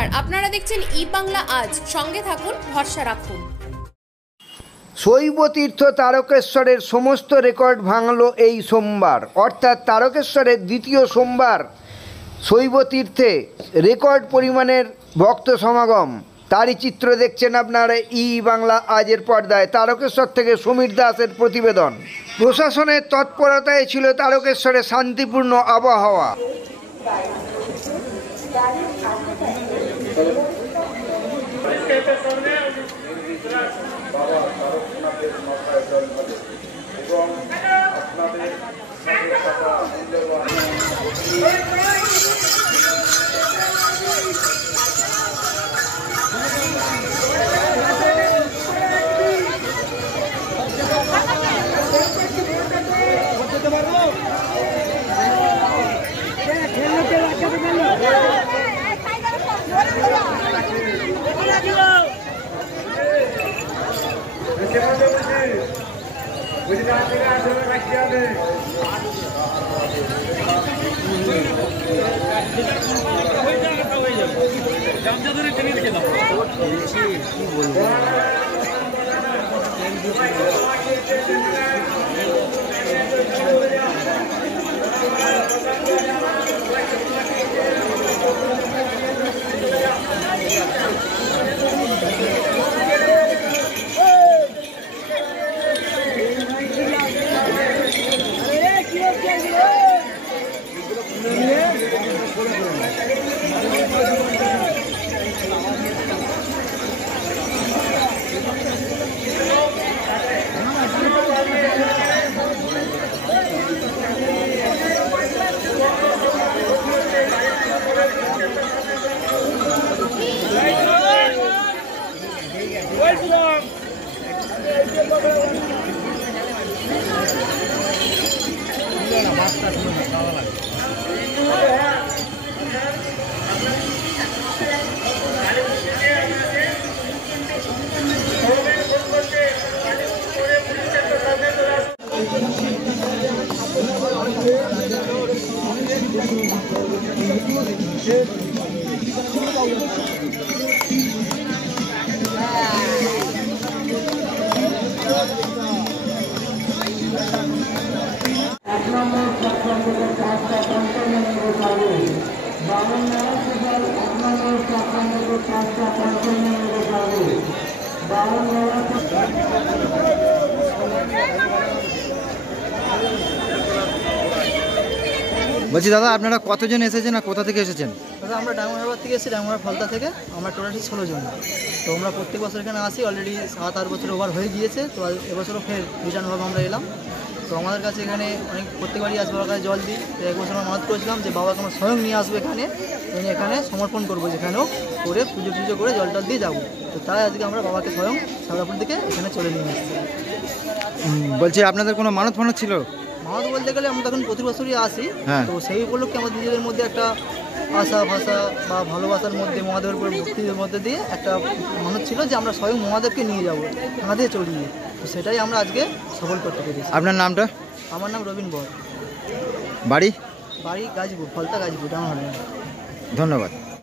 নমস্কার, আপনারা দেখছেন ই বাংলা আজ। সঙ্গে থাকুন, ভরসা রাখুন। শৈবতীর্থ তারকেশ্বরের সমস্ত রেকর্ড ভাঙল এই সোমবার, অর্থাৎ তারকেশ্বরের দ্বিতীয় সোমবার শৈবতীর্থে রেকর্ড পরিমাণের ভক্ত সমাগম। তারই চিত্র দেখছেন আপনারা ই বাংলা আজের পর্দায়। তারকেশ্বর থেকে সমীর দাসের প্রতিবেদন। প্রশাসনের তৎপরতায় ছিল তারকেশ্বরে শান্তিপূর্ণ আবহাওয়া। বলছি দাদা, আপনারা কতজন এসেছেন আর কোথা থেকে এসেছেন? দাদা আমরা ডায়মন্ডহারবার থেকে এসেছি, ডায়মন্ডহারবার ফলতা থেকে। আমরা টোটালি 16 জন। তো আমরা প্রত্যেক বছর এখানে আসি, অলরেডি 7-8 বছর ওভার হয়ে গিয়েছে। তো এবছরও ফের রিটার্নভাবে আমরা এলাম। তো আমাদের কাছে এখানে অনেক প্রত্যেকবারই আসবো, বাবার কাছে জল দিই। তো এক বছর আমরা মানত করেছিলাম যে বাবাকে আমরা স্বয়ং নিয়ে আসবো এখানে, এখানে সমর্পণ করবো, যেখানেও করে পুজো করে জল টল দিয়ে যাবো। তো তাই আজকে আমরা বাবাকে স্বয়ং সারাপুর থেকে এখানে চলে নিয়ে এসেছি। বলছি আপনাদের কোনো মানত ছিল? মানত বলতে গেলে আমরা তখন প্রতি বছরই আসি। হ্যাঁ। তো সেই উপলক্ষে আমাদের নিজেদের মধ্যে একটা আশা ভাষা বা ভালোবাসার মধ্যে মহাদেবের উপর ভক্তির মধ্যে দিয়ে একটা মানত ছিল যে আমরা স্বয়ং মহাদেবকে নিয়ে যাবো কাঁধে চড়িয়ে। তো সেটাই আমরা আজকে সফল করতে পেরেছি। আপনার নামটা? আমার নাম রবীন বর। বাড়ি? বাড়ি গাজীপুর, ফলতা গাজীপুর, ডায়মন্ডহারবার। ধন্যবাদ।